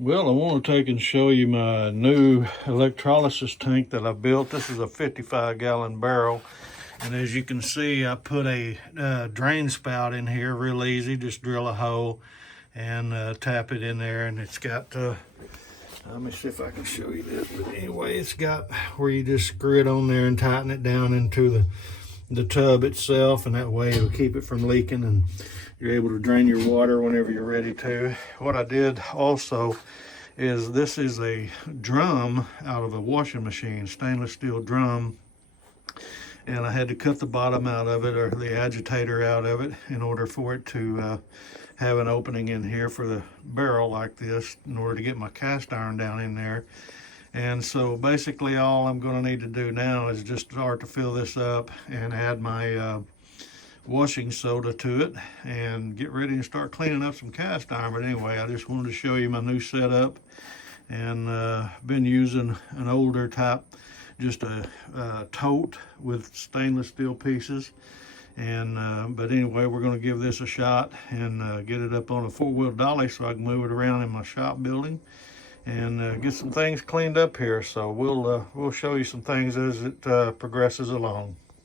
Well, I want to take and show you my new electrolysis tank that I built. This is a 55-gallon barrel, and as you can see, I put a drain spout in here real easy. Just drill a hole and tap it in there, and it's got let me see if I can show you this, but anyway, it's got where you just screw it on there and tighten it down into the tub itself, and that way it'll keep it from leaking and you're able to drain your water whenever you're ready to. What I did also is, this is a drum out of a washing machine, stainless steel drum, and I had to cut the bottom out of it, or the agitator out of it, in order for it to have an opening in here for the barrel like this, in order to get my cast iron down in there. And so basically all I'm going to need to do now is just start to fill this up and add my washing soda to it and get ready to start cleaning up some cast iron. But anyway, I just wanted to show you my new setup, and been using an older type, just a tote with stainless steel pieces. And but anyway, we're going to give this a shot and get it up on a 4-wheel dolly so I can move it around in my shop building and get some things cleaned up here. So we'll show you some things as it progresses along.